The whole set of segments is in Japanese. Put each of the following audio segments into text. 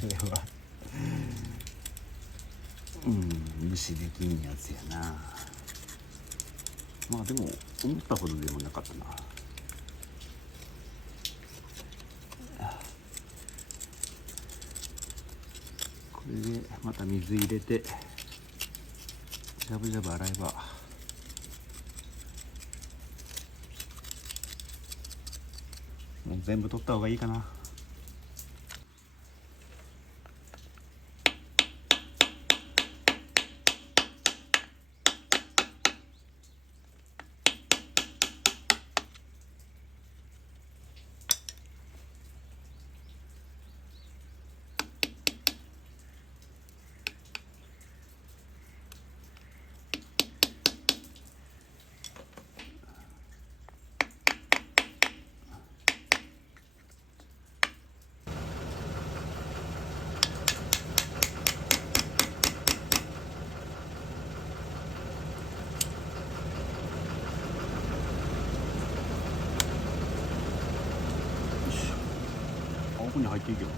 れは無視できんやつやな。まあでも思ったほどでもなかったな。これでまた水入れてジャブジャブ洗えばもう全部取った方がいいかな。奥に入っていけよ。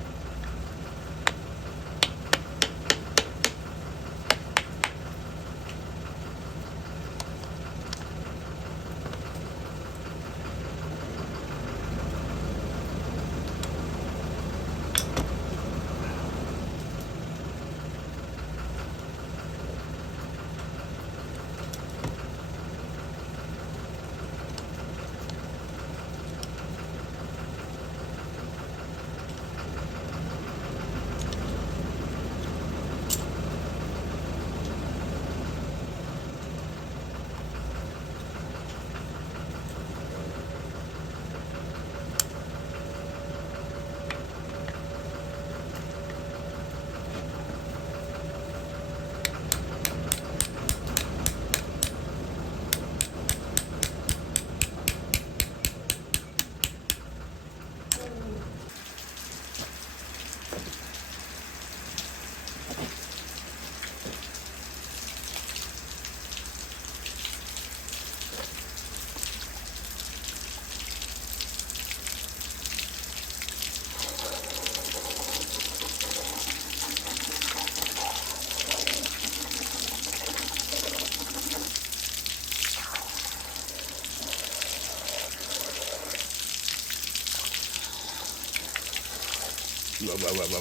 うわうわうわうわうわ。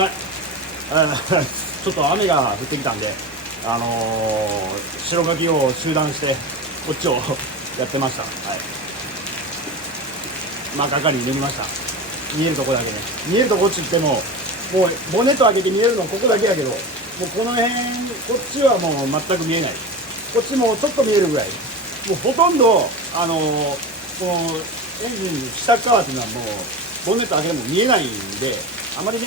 はい、ちょっと雨が降ってきたんで、白柿を中断してこっちをやってました。はい、まあ係に塗りました。見えるとこだけね、見えるとこっち行っても、もうボンネット開けて見えるのここだけやけど、もうこの辺、こっちはもう全く見えない。こっちもちょっと見えるぐらい、もうほとんどこのエンジン下側っていうのはもうボンネット開けても見えないんで、あまりね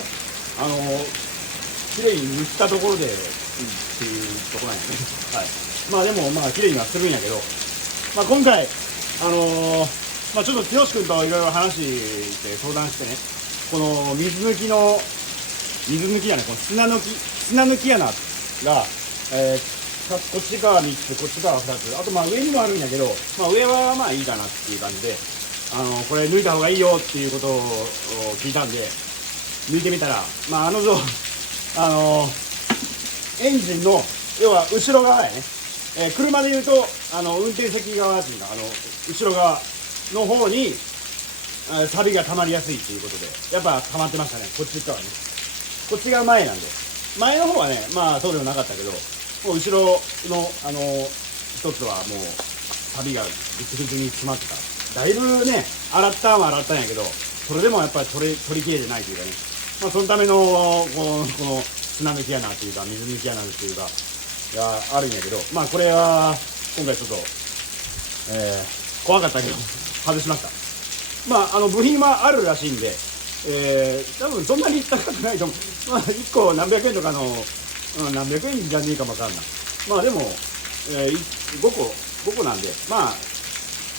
綺麗に塗ったところで、っていうところなんやね。はい。まあでもまあ綺麗にはするんやけど、まあ今回まあちょっと剛君といろいろ話して相談してね、この水抜きやね、この砂抜き穴が、こっち側3つ、こっち側2つ、あとまあ上にもあるんやけど、まあ上はまあいいかなっていう感じで、これ抜いた方がいいよっていうことを聞いたんで、抜いてみたら、まあ案の定、エンジンの、要は後ろ側やね、車でいうと、運転席側っていうか、後ろ側の方に、サビが溜まりやすいっていうことで、やっぱ溜まってましたね、こっち側ね。こっちが前なんで。前の方はね、まあそうでもなかったけど、もう後ろの、一つはもう、サビがぐつぐつに詰まってた。だいぶね、洗ったんやけど、それでもやっぱり取り切れてないというかね。まあそのための、この砂抜き穴っていうか、水抜き穴っていうか、があるんやけど、まあこれは、今回ちょっと、怖かったけど、外しました。まあ、部品はあるらしいんで、多分そんなに高くないと思う。まあ、1個何百円とかの、何百円じゃねえかもわかんない。まあでも、5個なんで、まあ、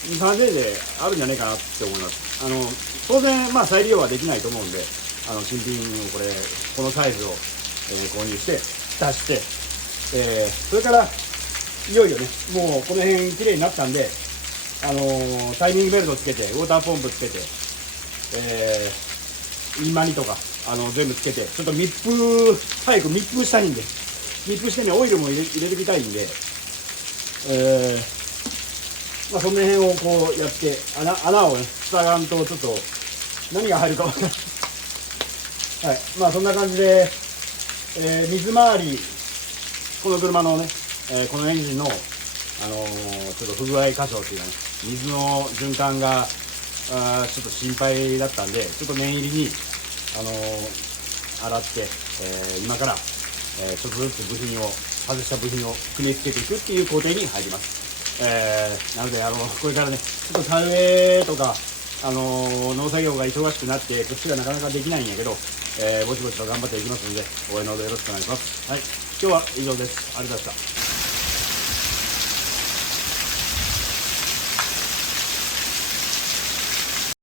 2、3000円であるんじゃないかなって思います。当然、まあ再利用はできないと思うんで、新品をこのサイズを、購入して、出して、それから、いよいよね、もうこの辺綺麗になったんで、タイミングベルトつけて、ウォーターポンプつけて、インマニとか、全部つけて、ちょっと早く密封したいんで、密封してね、オイルも入れてみたいんで、まあ、その辺をこうやって、穴をね、塞がんと、ちょっと、何が入るかわからない。はい。まあ、そんな感じで、水回り、この車のね、このエンジンの、ちょっと不具合箇所っていうかね、水の循環がちょっと心配だったんで、ちょっと念入りに、洗って、今から、ちょっとずつ外した部品を組み付けていくっていう工程に入ります。なので、これからね、ちょっと田植えとか、農作業が忙しくなって、こっちがなかなかできないんやけど、ぼちぼちと頑張っていきますので、応援のほどよろしくお願いします。はい。今日は以上です。ありがとうございました。